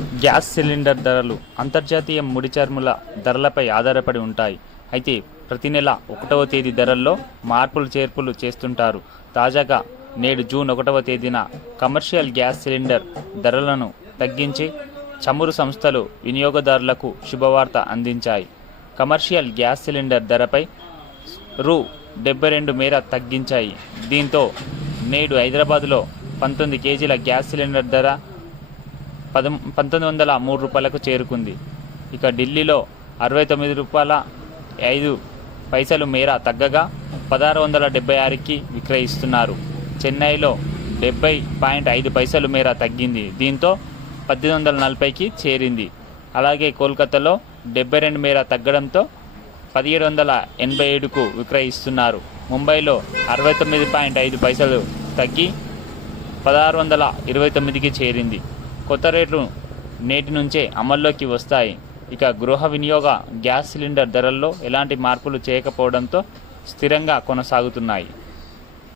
Gas cylinder ధరలు అంతర్జాతీయ ముడిచర్ముల ధరలపై ఆధారపడి ఉంటాయి. అయితే ప్రతి నెల ఒకటవ తేదీ ధరల్లో మార్పులు చేర్పులు చేస్తుంటారు. తాజాగా నేడు జూన్ ఒకటవ తేదీన కమర్షియల్ గ్యాస్ సిలిండర్ ధరలను తగ్గించి చమురు సంస్థలు వినియోగదారులకు శుభవార్త అందించాయి. కమర్షియల్ గ్యాస్ సిలిండర్ ధరపై రూ డెబ్బై రెండు మేర తగ్గించాయి. దీంతో నేడు హైదరాబాదులో పంతొమ్మిది కేజీల గ్యాస్ సిలిండర్ ధర పదం పంతొమ్మిది వందల మూడు రూపాయలకు చేరుకుంది. ఇక ఢిల్లీలో అరవై తొమ్మిది రూపాయల ఐదు పైసలు మేర తగ్గగా పదహారు వందల డెబ్బై ఆరుకి విక్రయిస్తున్నారు. చెన్నైలో డెబ్బై పాయింట్ ఐదు పైసలు మేర తగ్గింది. దీంతో పద్దెనిమిది వందల నలభైకి చేరింది. అలాగే కోల్కతాలో డెబ్బై రెండు మేర తగ్గడంతో పదిహేడు వందల ఎనభై ఏడుకు విక్రయిస్తున్నారు. ముంబైలో అరవై తొమ్మిది పాయింట్ ఐదు పైసలు తగ్గి పదహారు వందల ఇరవై తొమ్మిదికి చేరింది. కొత్త రేట్లు నేటి నుంచే అమల్లోకి వస్తాయి. ఇక గృహ వినియోగ గ్యాస్ సిలిండర్ ధరల్లో ఎలాంటి మార్పులు చేయకపోవడంతో స్థిరంగా కొనసాగుతున్నాయి.